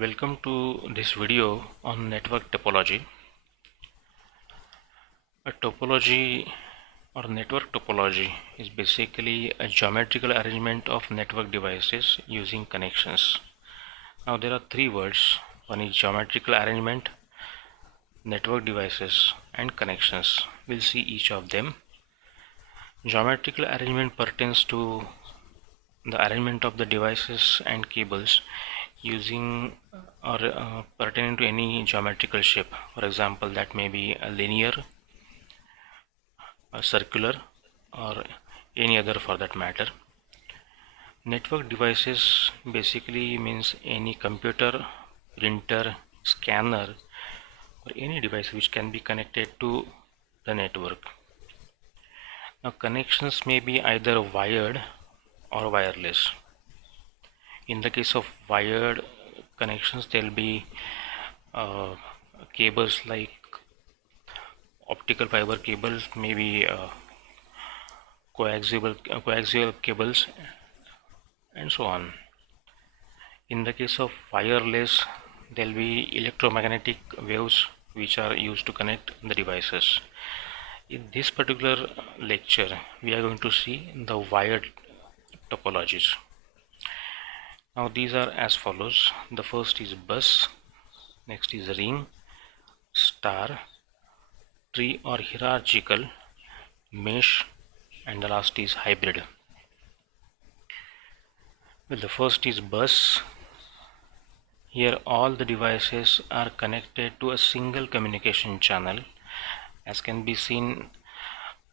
Welcome to this video on network topology. A topology or network topology is basically a geometrical arrangement of network devices using connections. Now there are three words. One is geometrical arrangement, network devices, and connections. We'll see each of them. Geometrical arrangement pertains to the arrangement of the devices and cables using or pertaining to any geometrical shape. For example, that may be a linear, a circular, or any other for that matter. Network devices basically means any computer, printer, scanner, or any device which can be connected to the network. Now connections may be either wired or wireless. In the case of wired connections, there will be cables like optical fiber cables, maybe coaxial cables, and so on. In the case of wireless, there will be electromagnetic waves which are used to connect the devices. In this particular lecture, we are going to see the wired topologies. Now these are as follows. The first is bus, next is ring, star, tree or hierarchical, mesh, and the last is hybrid. Well, the first is bus. Here all the devices are connected to a single communication channel, as can be seen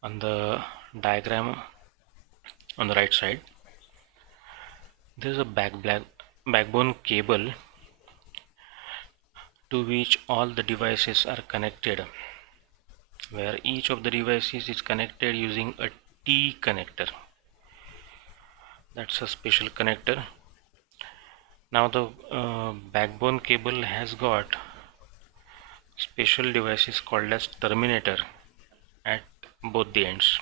on the diagram on the right side. There is a backbone cable to which all the devices are connected, where each of the devices is connected using a T connector. That's a special connector. Now the backbone cable has got special devices called as terminator at both the ends.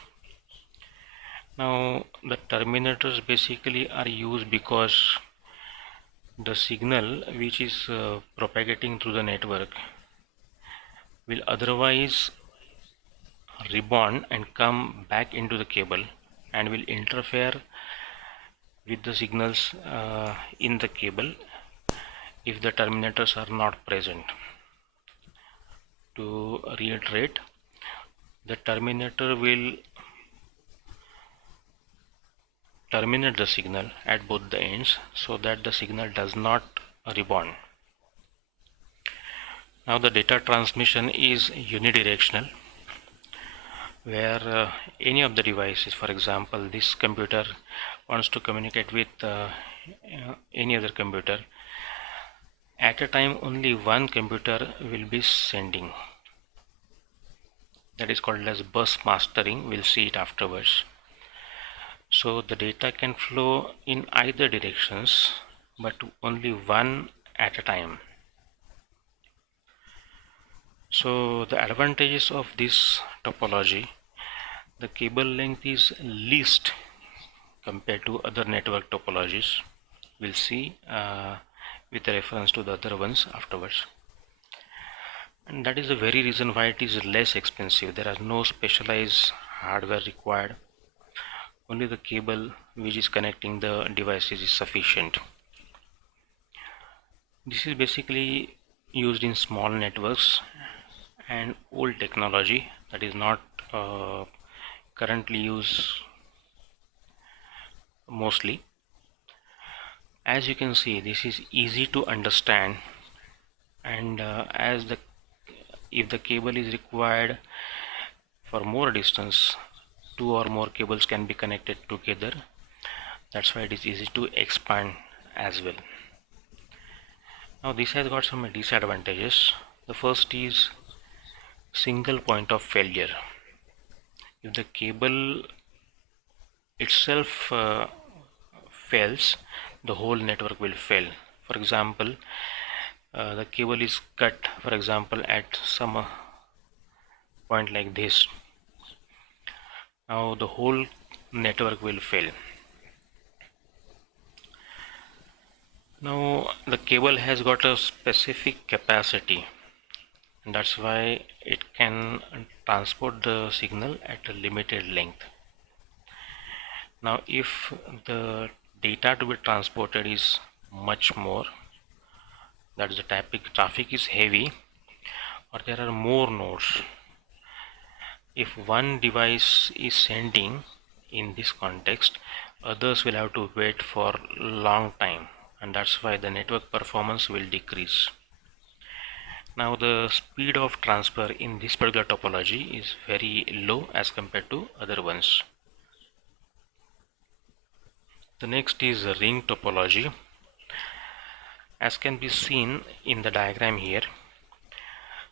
Now the terminators basically are used because the signal which is propagating through the network will otherwise rebound and come back into the cable and will interfere with the signals in the cable if the terminators are not present. To reiterate, the terminator will terminate the signal at both the ends so that the signal does not rebound. Now the data transmission is unidirectional, where any of the devices, for example this computer wants to communicate with any other computer, at a time only one computer will be sending. That is called as bus mastering. We'll see it afterwards. So the data can flow in either directions, but only one at a time. So the advantages of this topology: the cable length is least compared to other network topologies. We'll see with reference to the other ones afterwards. And that is the very reason why it is less expensive. There are no specialized hardware required. Only the cable which is connecting the devices is sufficient. This is basically used in small networks and old technology that is not currently used mostly. As you can see, this is easy to understand, and if the cable is required for more distance, two or more cables can be connected together. That's why it is easy to expand as well. Now this has got some disadvantages. The first is single point of failure. If the cable itself fails, the whole network will fail. For example, the cable is cut, for example, at some point like this. Now the whole network will fail. Now the cable has got a specific capacity, and that's why it can transport the signal at a limited length. Now if the data to be transported is much more, that is the traffic is heavy, or there are more nodes, if one device is sending in this context, others will have to wait for long time, and that's why the network performance will decrease. Now the speed of transfer in this particular topology is very low as compared to other ones. The next is ring topology. As can be seen in the diagram here,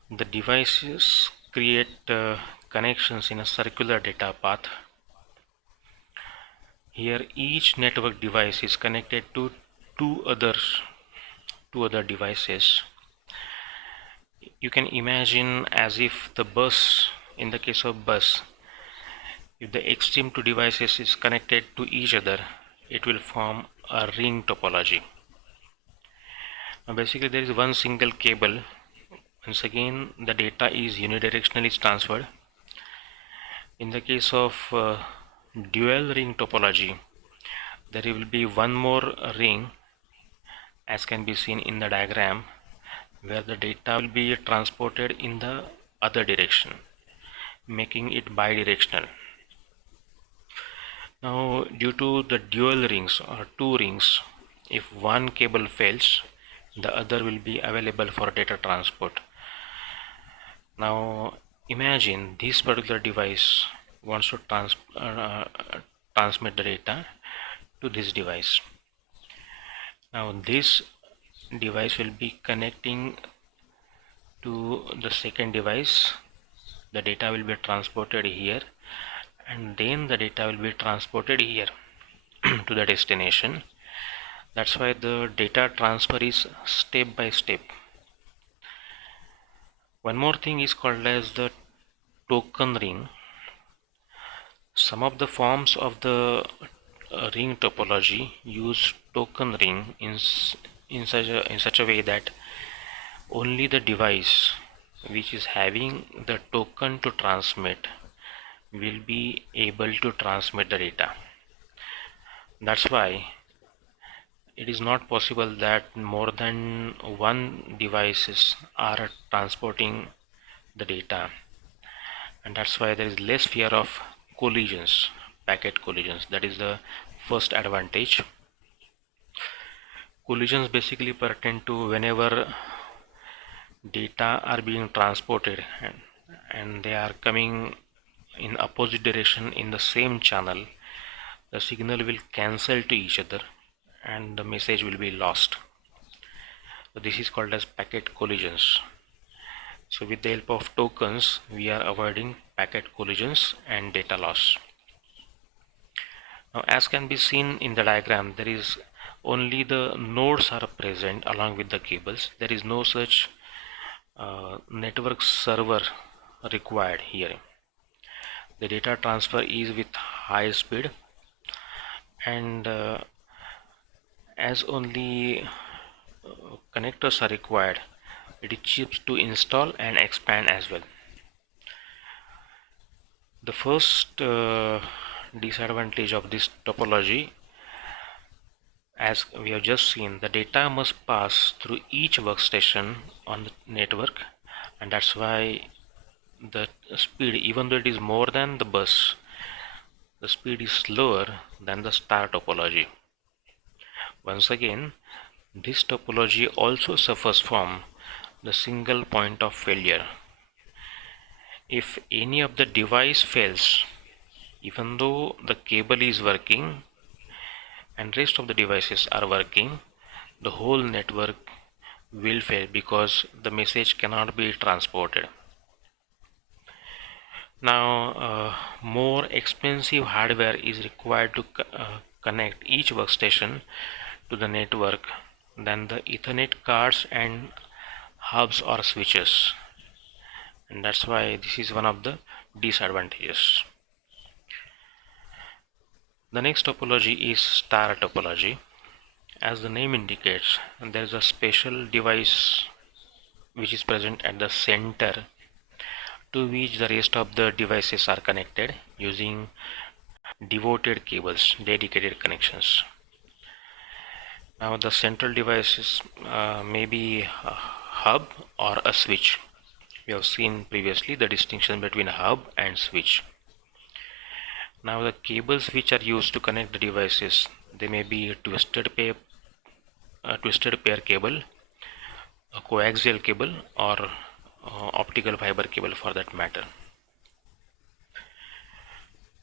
the devices create connections in a circular data path. Here each network device is connected to two other devices. You can imagine as if the bus, in the case of bus, if the extreme two devices is connected to each other, it will form a ring topology. Now basically there is one single cable. Once again the data is unidirectionally transferred. In the case of dual ring topology, there will be one more ring, as can be seen in the diagram, where the data will be transported in the other direction, making it bidirectional. Now due to the dual rings or two rings, if one cable fails, the other will be available for data transport. Now imagine this particular device wants to transmit the data to this device. Now this device will be connecting to the second device. The data will be transported here, and then the data will be transported here to the destination. That's why the data transfer is step by step. One more thing is called as the token ring. Some of the forms of the ring topology use token ring in such a way that only the device which is having the token to transmit will be able to transmit the data. That's why it is not possible that more than one devices are transporting the data, and that's why there is less fear of collisions, packet collisions. That is the first advantage. Collisions basically pertain to whenever data are being transported and they are coming in opposite direction in the same channel, the signal will cancel to each other and the message will be lost. So this is called as packet collisions. So with the help of tokens, we are avoiding packet collisions and data loss. Now as can be seen in the diagram, there is only the nodes are present along with the cables. There is no such network server required here. The data transfer is with high speed, and as only connectors are required, it is cheap to install and expand as well. The first disadvantage of this topology, as we have just seen, the data must pass through each workstation on the network, and that's why the speed, even though it is more than the bus, the speed is slower than the star topology. Once again, this topology also suffers from the single point of failure. If any of the device fails, even though the cable is working and rest of the devices are working, the whole network will fail because the message cannot be transported. Now more expensive hardware is required to connect each workstation to the network than the Ethernet cards and hubs or switches, and that's why this is one of the disadvantages. The next topology is star topology. As the name indicates, there is a special device which is present at the center, to which the rest of the devices are connected using devoted cables, dedicated connections. Now the central device may be a hub or a switch. We have seen previously the distinction between hub and switch. Now the cables which are used to connect the devices, they may be a twisted pair cable, a coaxial cable, or optical fiber cable for that matter.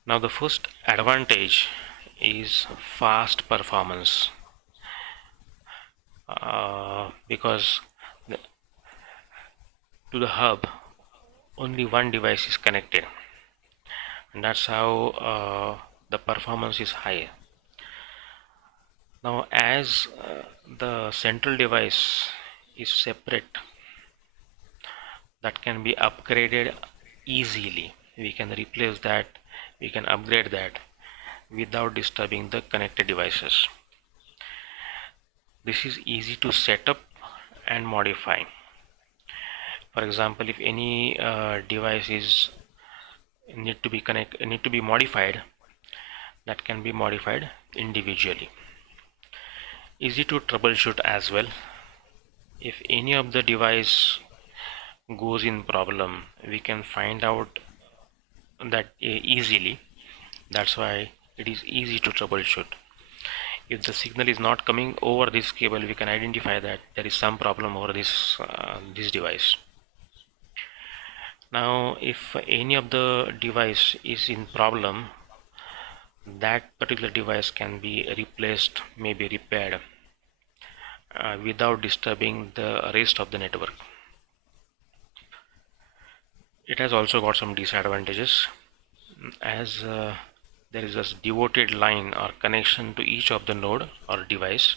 Now the first advantage is fast performance, because to the hub only one device is connected, and that's how the performance is high. Now as the central device is separate, that can be upgraded easily. We can replace that, we can upgrade that without disturbing the connected devices. This is easy to set up and modify. For example, if any device is need to be modified, that can be modified individually. Easy to troubleshoot as well. If any of the device goes in problem, we can find out that easily. That's why it is easy to troubleshoot. If the signal is not coming over this cable, we can identify that there is some problem over this device. Now if any of the device is in problem, that particular device can be replaced, maybe repaired, without disturbing the rest of the network. It has also got some disadvantages, as there is a devoted line or connection to each of the node or device.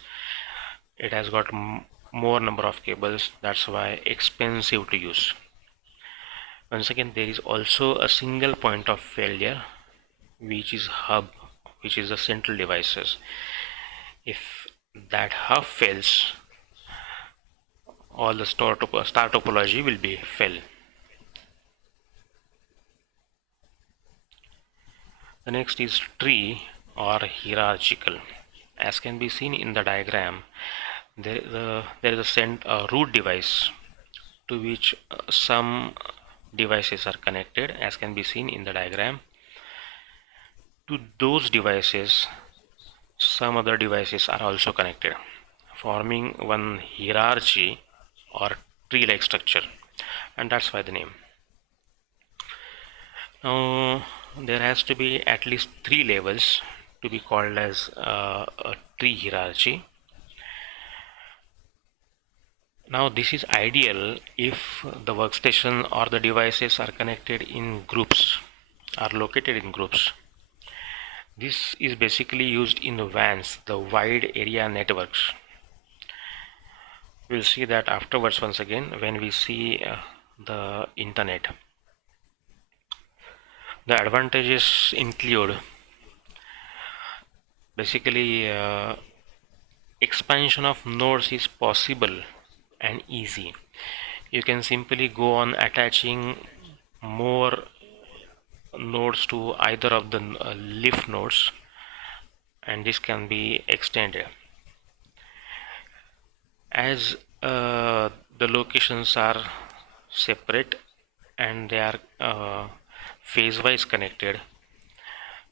It has got more number of cables, that's why expensive to use. Once again, there is also a single point of failure, which is hub, which is the central devices. If that hub fails, all the star topology will be fail. The next is tree or hierarchical. As can be seen in the diagram, there is a root device to which some devices are connected, as can be seen in the diagram. To those devices, some other devices are also connected, forming one hierarchy or tree-like structure, and that's why the name. Now there has to be at least 3 levels to be called as a tree hierarchy. Now this is ideal if the workstation or the devices are connected in groups, are located in groups. This is basically used in WANs, the wide area networks. We'll see that afterwards once again when we see the internet. The advantages include basically expansion of nodes is possible and easy. You can simply go on attaching more nodes to either of the leaf nodes, and this can be extended. As the locations are separate and they are phase wise connected,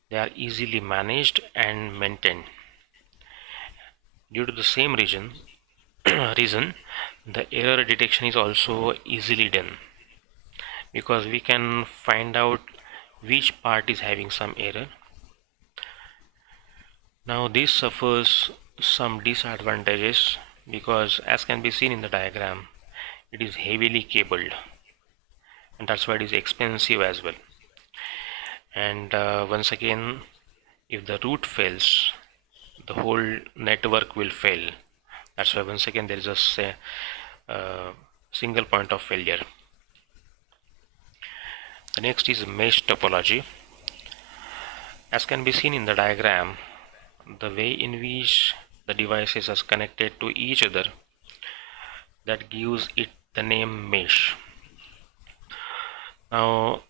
they are easily managed and maintained. Due to the same reason, the error detection is also easily done, because we can find out which part is having some error. Now this suffers some disadvantages, because as can be seen in the diagram, it is heavily cabled, and that's why it is expensive as well. And once again, if the root fails, the whole network will fail. That's why once again there is a single point of failure. The next is mesh topology. As can be seen in the diagram, the way in which the devices are connected to each other, that gives it the name mesh. Now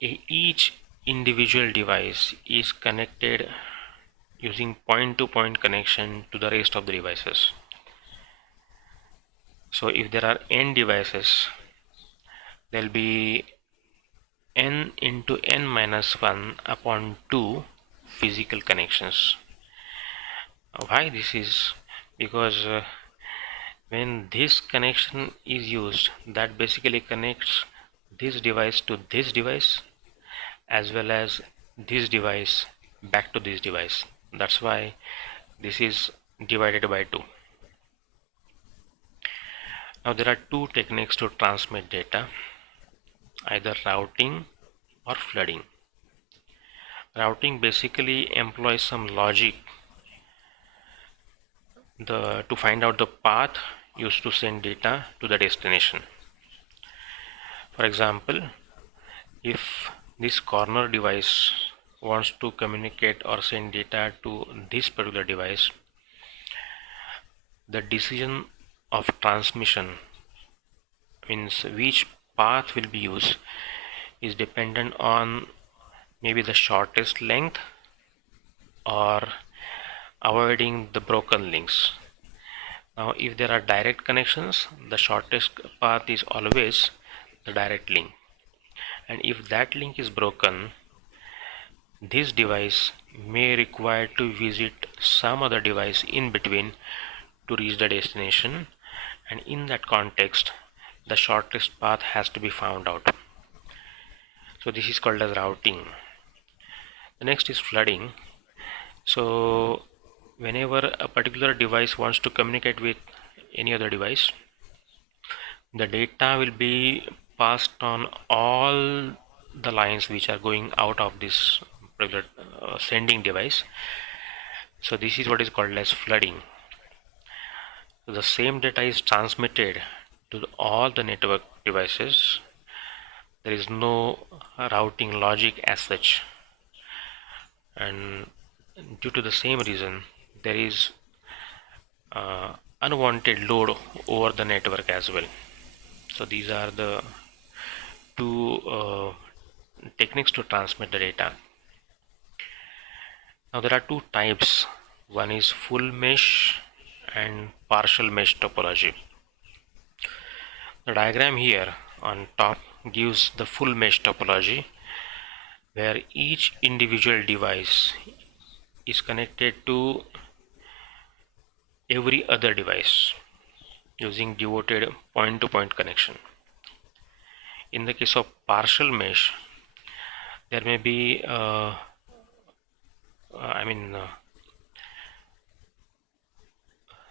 each individual device is connected using point-to-point connection to the rest of the devices. So if there are n devices, there will be n into n minus 1 upon 2 physical connections. Why this is? Because when this connection is used, that basically connects this device to this device as well as this device back to this device. That's why this is divided by 2. Now there are two techniques to transmit data, either routing or flooding. Routing basically employs some logic to find out the path used to send data to the destination. For example, if this corner device wants to communicate or send data to this particular device, the decision of transmission, means which path will be used, is dependent on maybe the shortest length or avoiding the broken links. Now if there are direct connections, the shortest path is always the direct link, and if that link is broken, this device may require to visit some other device in between to reach the destination, and in that context the shortest path has to be found out. So this is called as routing. The next is flooding. So whenever a particular device wants to communicate with any other device, the data will be passed on all the lines which are going out of this particular sending device. So this is what is called as flooding. So the same data is transmitted to all the network devices. There is no routing logic as such, and due to the same reason there is unwanted load over the network as well. So these are the two techniques to transmit the data. Now there are two types. One is full mesh and partial mesh topology. The diagram here on top gives the full mesh topology, where each individual device is connected to every other device using devoted point-to-point connection. In the case of partial mesh, there may be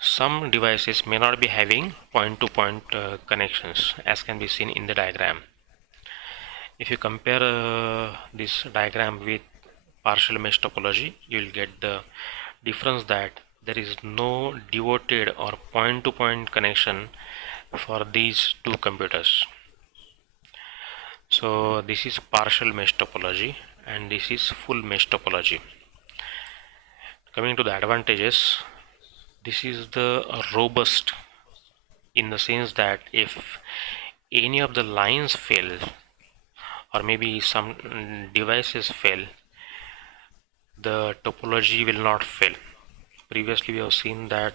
some devices may not be having point-to-point connections, as can be seen in the diagram. If you compare this diagram with partial mesh topology, you will get the difference that there is no devoted or point-to-point connection for these two computers. So this is partial mesh topology and this is full mesh topology. Coming to the advantages, this is the robust, in the sense that if any of the lines fail or maybe some devices fail, the topology will not fail. Previously we have seen that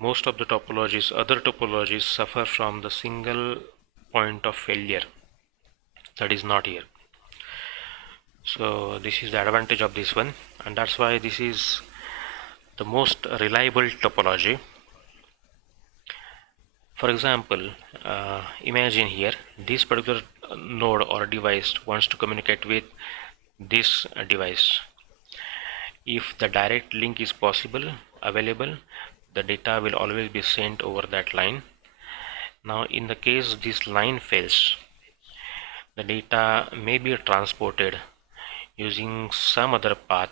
most of the topologies, other topologies, suffer from the single point of failure. That is not here. So this is the advantage of this one, and that's why this is the most reliable topology. For example, imagine here this particular node or device wants to communicate with this device. If the direct link is available, the data will always be sent over that line. Now in the case this line fails, the data may be transported using some other path,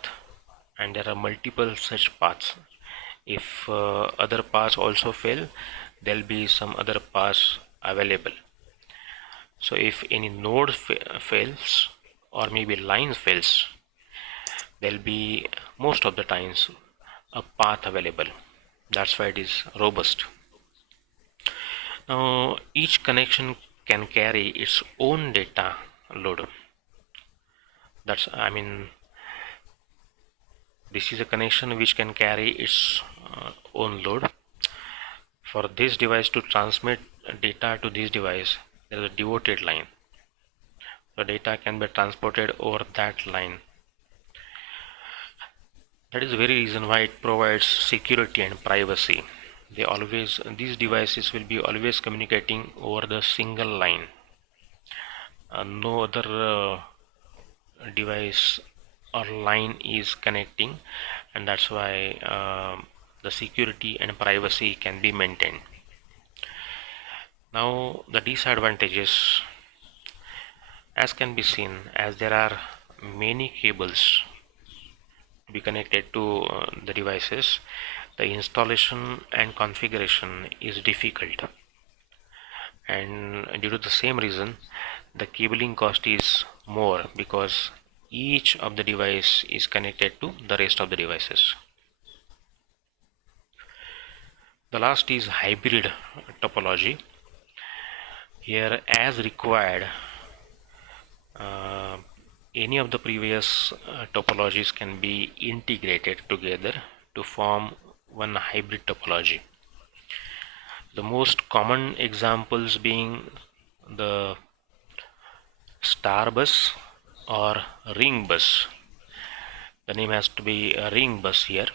and there are multiple such paths. If other paths also fail, there will be some other paths available. So if any node fails or maybe line fails, there will be most of the times a path available. That's why it is robust. Now each connection can carry its own data load. That's, I mean, this is a connection which can carry its own load. For this device to transmit data to this device, there is a devoted line. The data can be transported over that line. That is the very reason why it provides security and privacy. These devices will be always communicating over the single line. No other device or line is connecting, and that's why the security and privacy can be maintained. Now the disadvantages, as can be seen, as there are many cables to be connected to the devices, the installation and configuration is difficult, and due to the same reason the cabling cost is more, because each of the device is connected to the rest of the devices. The last is hybrid topology. Here, as required, any of the previous topologies can be integrated together to form one hybrid topology. The most common examples being the star bus or ring bus. The name has to be a ring bus here.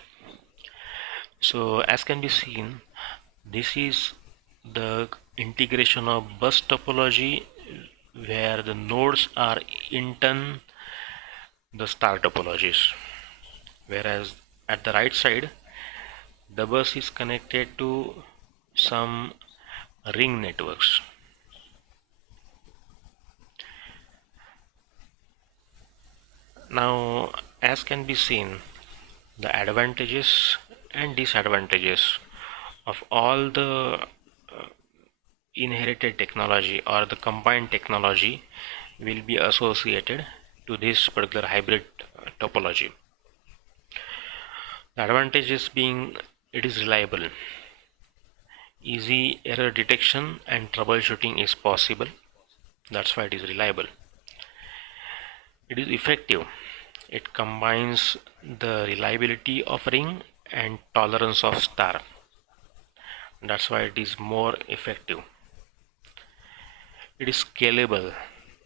So as can be seen, this is the integration of bus topology where the nodes are in turn the star topologies, whereas at the right side the bus is connected to some ring networks. Now as can be seen, the advantages and disadvantages of all the inherited technology or the combined technology will be associated to this particular hybrid topology. The advantages being it is reliable, easy error detection and troubleshooting is possible. That's why it is reliable. It is effective. It combines the reliability of ring and tolerance of star. That's why it is more effective. It is scalable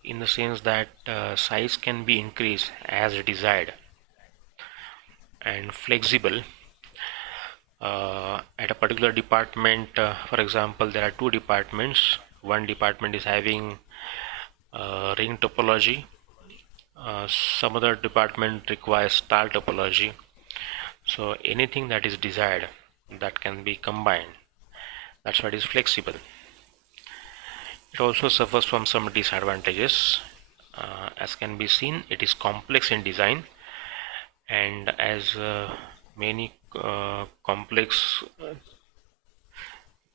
in the sense that size can be increased as desired, and flexible. At a particular department, for example, there are two departments. One department is having ring topology, some other department requires star topology. So anything that is desired, that can be combined. That's why it is flexible. It also suffers from some disadvantages. As can be seen, it is complex in design, and as many complex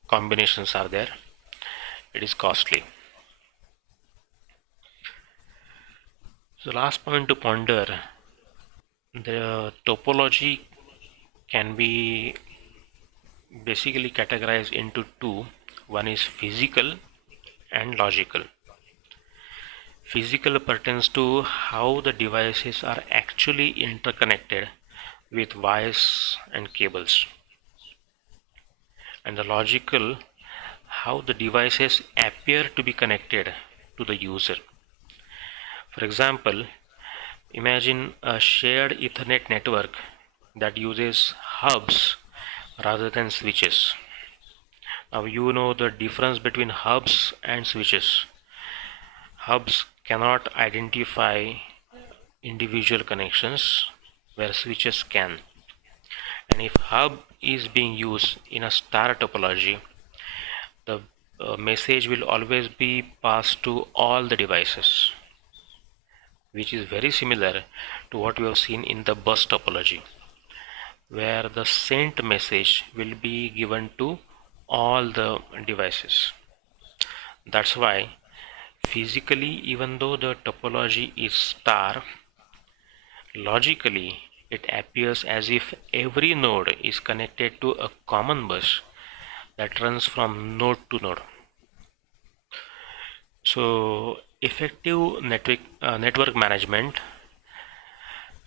combinations are there, it is costly. So last point to ponder, the topology can be basically categorized into two. One is physical and logical. Physical pertains to how the devices are actually interconnected with wires and cables, and the logical, how the devices appear to be connected to the user. For example, imagine a shared Ethernet network that uses hubs rather than switches. Now you know the difference between hubs and switches. Hubs cannot identify individual connections where switches can. And if hub is being used in a star topology, the message will always be passed to all the devices, which is very similar to what we have seen in the bus topology, where the sent message will be given to all the devices. That's why physically, even though the topology is star, logically it appears as if every node is connected to a common bus that runs from node to node. So effective network management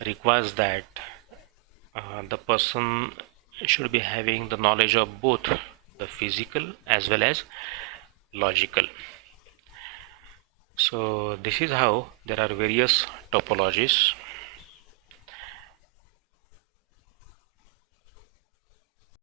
requires that the person should be having the knowledge of both the physical as well as logical. So this is how there are various topologies